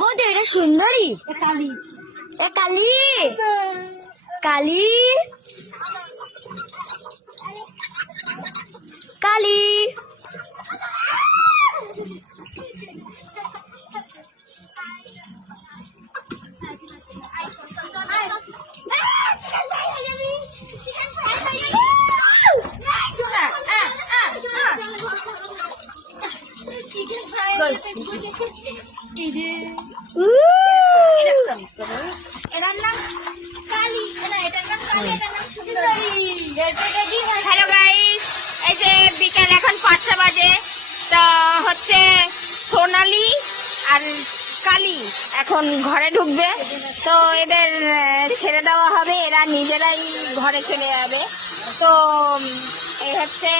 বৌদি এটা সুন্দরী। কালী কালী কালী কালী হ্যালো গাইস, এই যে বিকেল এখন 5টা বাজে। তো হচ্ছে সোনালি আর কালী এখন ঘরে ঢুকবে। তো এদের ছেড়ে দেওয়া হবে, এরা নিজেরাই ঘরে চলে যাবে। তো এই হচ্ছে